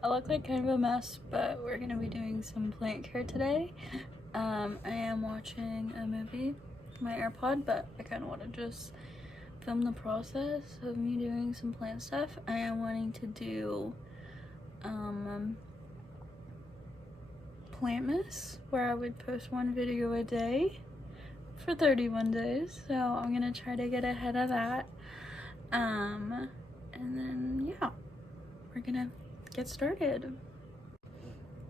I look like kind of a mess, but we're gonna be doing some plant care today. I am watching a movie on my AirPod, but I kind of want to just film the process of me doing some plant stuff. I am wanting to do Plantmas, where I would post one video a day for 31 days. So I'm gonna try to get ahead of that. And then yeah, we're gonna get started.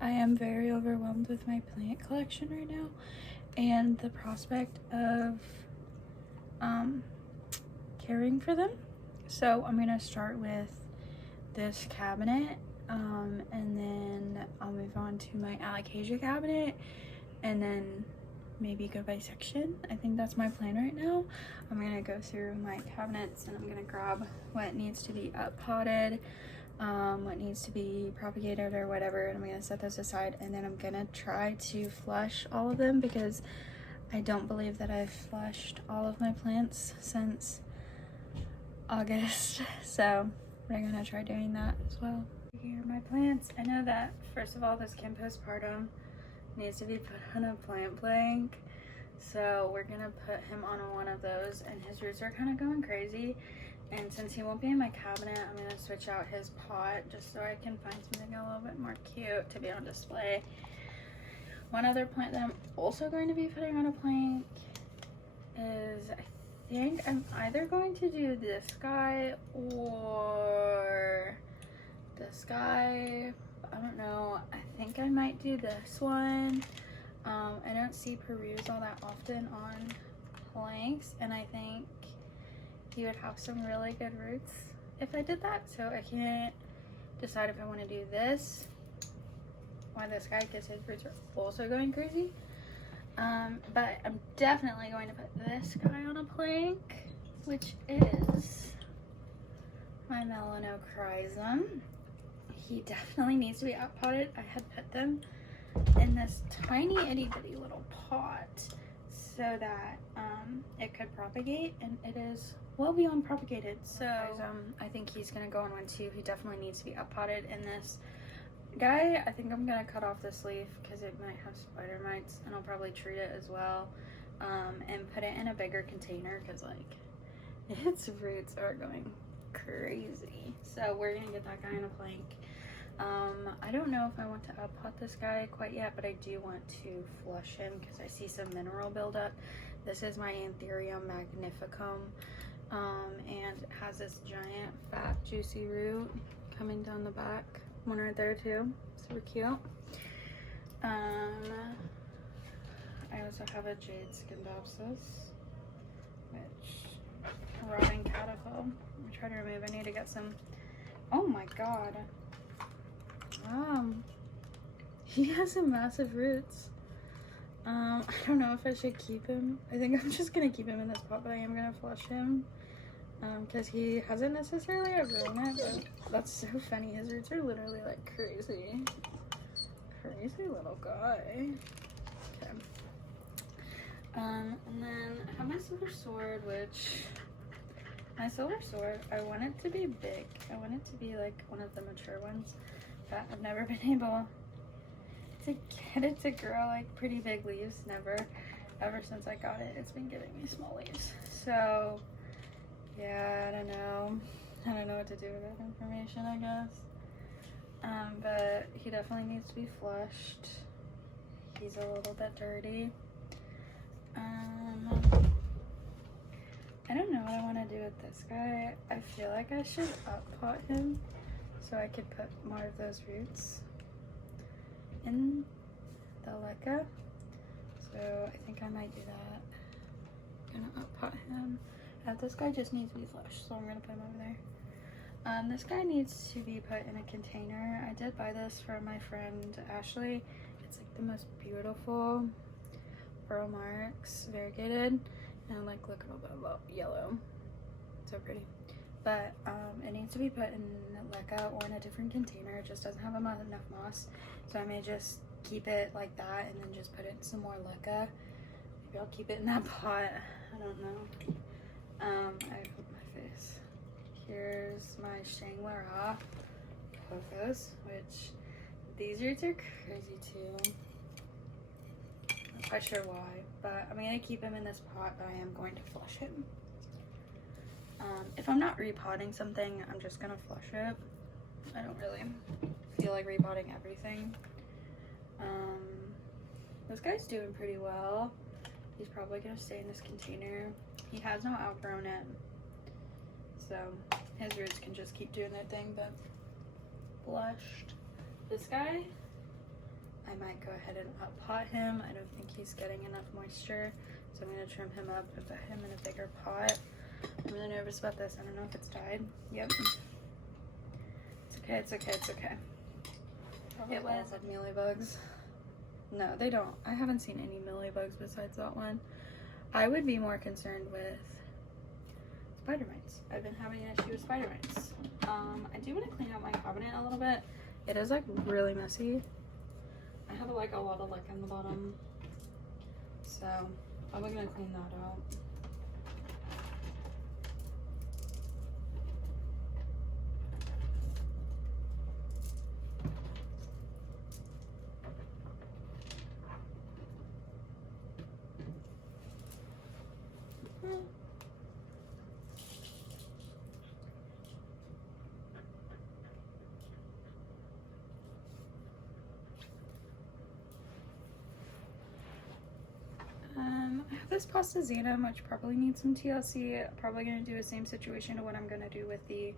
I am very overwhelmed with my plant collection right now and the prospect of caring for them. So I'm gonna start with this cabinet, and then I'll move on to my alocasia cabinet, and then maybe go by section. I think that's my plan right now. I'm gonna go through my cabinets and I'm gonna grab what needs to be up potted, what needs to be propagated or whatever, and I'm gonna set those aside, and then I'm gonna try to flush all of them because I don't believe that I've flushed all of my plants since August, so we're gonna try doing that as well. Here are my plants. I know that first of all, this Kim postpartum needs to be put on a plant plank, so we're gonna put him on one of those, and his roots are kind of going crazy. And since he won't be in my cabinet, I'm gonna switch out his pot just so I can find something a little bit more cute to be on display. One other plant that I'm also going to be putting on a plank is, I think I'm either going to do this guy or this guy. I don't know. I think I might do this one. I don't see Perus all that often on planks, and I think he would have some really good roots if I did that. So I can't decide if I want to do this or this guy because his roots are also going crazy. But I'm definitely going to put this guy on a plank, which is my Melanochrysum. He definitely needs to be out potted. I had put them in this tiny itty bitty little pot so that it could propagate, and it is well beyond propagated. So I think he's gonna go on one too. He definitely needs to be up potted. In this guy, I think I'm gonna cut off this leaf because it might have spider mites, and I'll probably treat it as well, and put it in a bigger container because like its roots are going crazy. So we're gonna get that guy on a plank. I don't know if I want to up-pot this guy quite yet, but I do want to flush him because I see some mineral buildup. This is my Antherium Magnificum, and it has this giant, fat, juicy root coming down the back. One right there too, super cute. I also have a jade Scindopsis, which rotting caterpillar. I'm trying to remove. I need to get some. Oh my god. He has some massive roots. I don't know if I should keep him. I think I'm just gonna keep him in this pot, but I am gonna flush him because he hasn't necessarily outgrown it, but that's so funny. His roots are literally like crazy little guy. Okay. And then I have my silver sword, which my silver sword, I want it to be big. I want it to be like one of the mature ones, but I've never been able to get it to grow like pretty big leaves. Never. Ever since I got it, it's been giving me small leaves. So yeah, I don't know what to do with that information, I guess. But he definitely needs to be flushed. He's a little bit dirty. I don't know what I want to do with this guy. I feel like I should up-pot him so I could put more of those roots in the leca. So I think I might do that. I'm gonna up-pot him. This guy just needs to be flushed, so I'm gonna put him over there. This guy needs to be put in a container. I did buy this from my friend Ashley. It's like the most beautiful pearl marks, variegated, and like look at all that yellow, so pretty. But it needs to be put in a leca or in a different container. It just doesn't have enough moss, so I may just keep it like that and then just put it in some more leca. Maybe I'll keep it in that pot. I don't know. I hope my face. Here's my Shangri-La focus, which these roots are crazy too. Not quite sure why, but I'm gonna keep him in this pot, but I am going to flush him. If I'm not repotting something, I'm just gonna flush it. I don't really feel like repotting everything. This guy's doing pretty well. He's probably gonna stay in this container. He has not outgrown it, so his roots can just keep doing their thing. But flushed. This guy, I might go ahead and up pot him. I don't think he's getting enough moisture, so I'm gonna trim him up and put him in a bigger pot. I'm really nervous about this. I don't know if it's died. Yep. It's okay, it's okay, it's okay. Probably it was like mealybugs. No, they don't. I haven't seen any mealybugs besides that one. I would be more concerned with spider mites. I've been having an issue with spider mites. I do want to clean out my cabinet a little bit. It is like really messy. I have like a lot of lick on the bottom, so I'm gonna clean that out. I have this pasta xanum, which probably needs some TLC. Probably going to do the same situation to what I'm going to do with the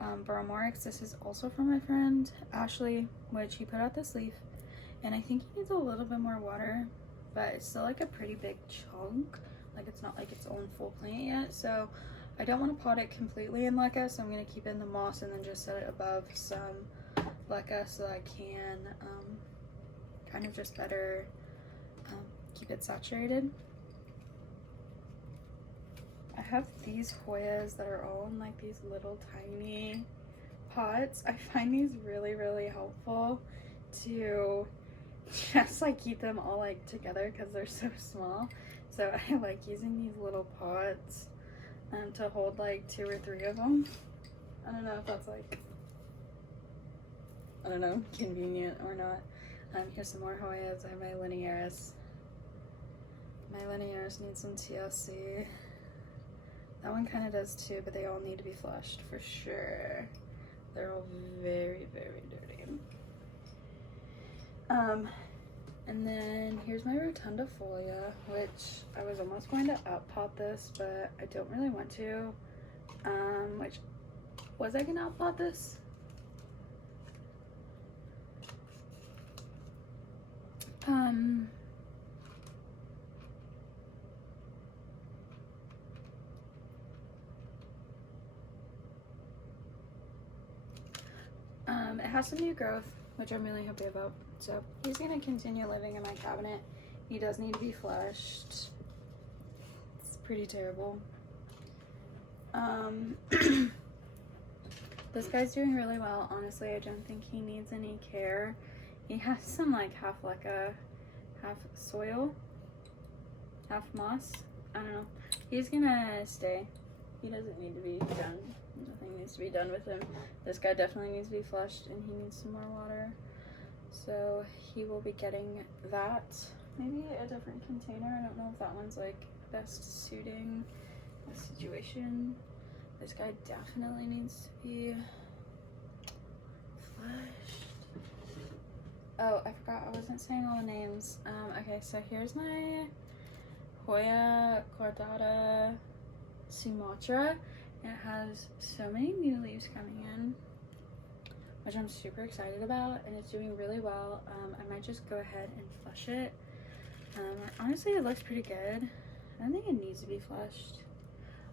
Boromorix. This is also from my friend Ashley, which he put out this leaf, and I think he needs a little bit more water, but it's still like a pretty big chunk. Like it's not like its own full plant yet, so I don't want to pot it completely in leca, so I'm going to keep it in the moss and then just set it above some leca so I can kind of just better keep it saturated. I have these Hoyas that are all in like these little tiny pots. I find these really, really helpful to just like keep them all like together because they're so small. So I like using these little pots to hold like 2 or 3 of them. I don't know if that's like, I don't know, convenient or not. Here's some more Hoyas. I have my linearis. My linearis needs some TLC. That one kind of does too, but they all need to be flushed for sure. They're all very, very dirty. And then here's my Rotunda Folia, which I was almost going to up pot this, but I don't really want to. Which, was I gonna up pot this? It has some new growth, which I'm really happy about. So he's gonna continue living in my cabinet. He does need to be flushed. It's pretty terrible. This guy's doing really well. Honestly, I don't think he needs any care. He has some like half leca, half soil, half moss. I don't know. He's gonna stay. He doesn't need to be done. Nothing needs to be done with him. This guy definitely needs to be flushed and he needs some more water. So he will be getting that. Maybe a different container. I don't know if that one's like best suiting the situation. This guy definitely needs to be flushed. Oh, I forgot I wasn't saying all the names. Okay, so here's my Hoya, Cordata, Sumatra. It has so many new leaves coming in, which I'm super excited about, and it's doing really well. I might just go ahead and flush it. Honestly, it looks pretty good. I don't think it needs to be flushed.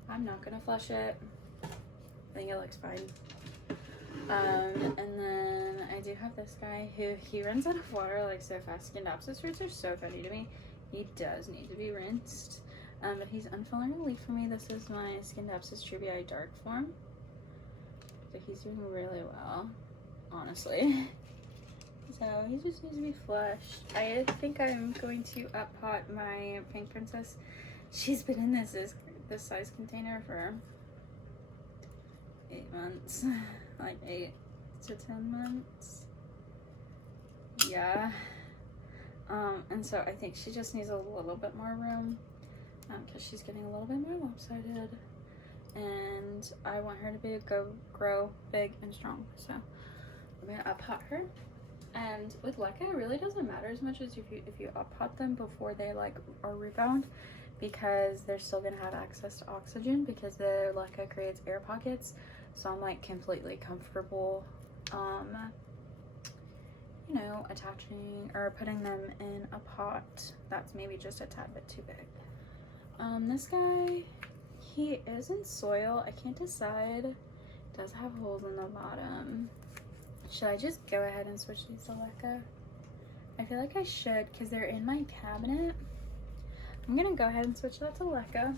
I'm not gonna flush it. I think it looks fine. And then I do have this guy who, he runs out of water like so fast. Scindapsus roots are so funny to me. He does need to be rinsed. But he's unfurling a leaf for me. This is my Scindapsus trubii dark form. So he's doing really well, honestly. So he just needs to be flushed. I think I'm going to up pot my pink princess. She's been in this size container for 8 months. Like 8, to 10 months. Yeah. And so I think she just needs a little bit more room because she's getting a little bit more lopsided, and I want her to grow big and strong. So I'm gonna up pot her. And with Lekka, it really doesn't matter as much as if you up pot them before they like are root bound, because they're still gonna have access to oxygen because the Lekka creates air pockets. So I'm like completely comfortable you know, attaching or putting them in a pot that's maybe just a tad bit too big. This guy, he is in soil. I can't decide. It does have holes in the bottom. Should I just go ahead and switch these to Lekka? I feel like I should because they're in my cabinet. I'm gonna go ahead and switch that to Lekka.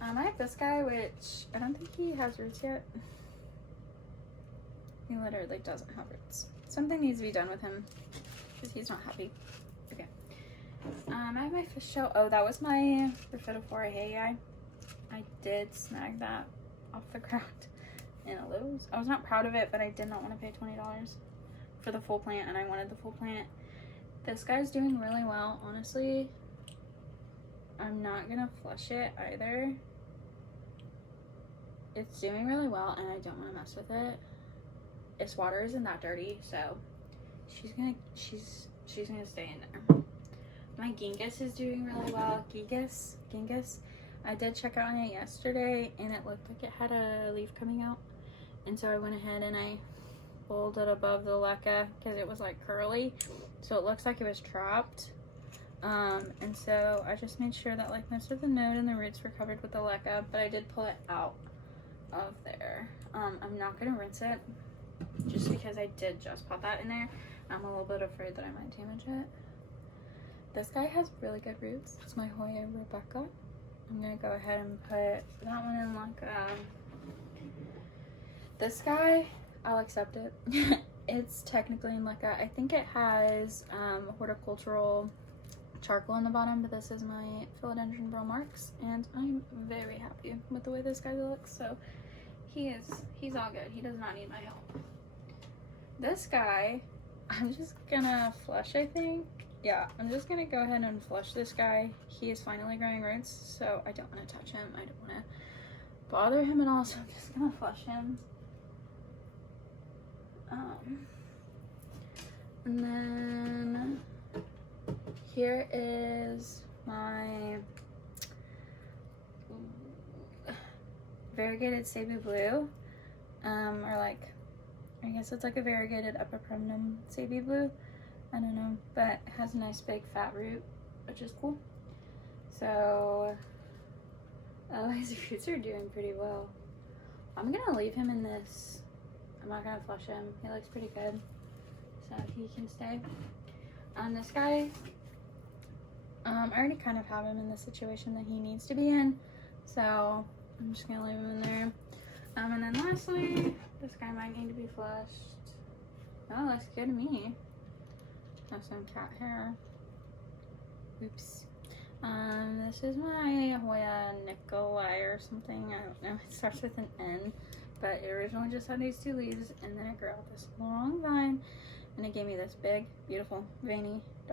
I have this guy, which I don't think he has roots yet. He literally doesn't have roots. Something needs to be done with him because he's not happy. Okay. I have my fish shell. Oh, that was my Rotunda Folia. I did snag that off the ground in a Lowe's. I was not proud of it, but I did not want to pay $20 for the full plant, and I wanted the full plant. This guy's doing really well, honestly. I'm not gonna flush it either. It's doing really well, and I don't want to mess with it. Its water isn't that dirty, so she's gonna stay in there. My Genghis is doing really well. Genghis. I did check out on it yesterday, and it looked like it had a leaf coming out, and so I went ahead and I pulled it above the Lekka because it was like curly, so it looks like it was trapped. And so I just made sure that like most of the node and the roots were covered with the Lekka, but I did pull it out of there. I'm not gonna rinse it just because I did just put that in there. I'm a little bit afraid that I might damage it. This guy has really good roots. It's my Hoya Rebecca. I'm gonna go ahead and put that one in like this guy, I'll accept it. It's technically in like I think it has horticultural charcoal in the bottom, but this is my philodendron burl marks, and I'm very happy with the way this guy looks. So he's all good. He does not need my help. This guy, I'm just gonna flush, I think. Yeah, I'm just gonna go ahead and flush this guy. He is finally growing roots, so I don't want to touch him. I don't want to bother him at all, so I'm just gonna flush him. And then here is my variegated Cebu Blue, or like, I guess it's like a variegated Epipremnum Cebu Blue. I don't know, but it has a nice big fat root, which is cool. So, his roots are doing pretty well. I'm gonna leave him in this. I'm not gonna flush him. He looks pretty good, so he can stay. This guy, I already kind of have him in the situation that he needs to be in, so I'm just gonna leave him in there. And then lastly, this guy might need to be flushed. Oh, looks good to me. Have some cat hair. Oops. This is my Hoya Nikolai or something. I don't know. It starts with an N, but it originally just had these 2 leaves, and then it grew out this long vine, and it gave me this big, beautiful, veiny, dark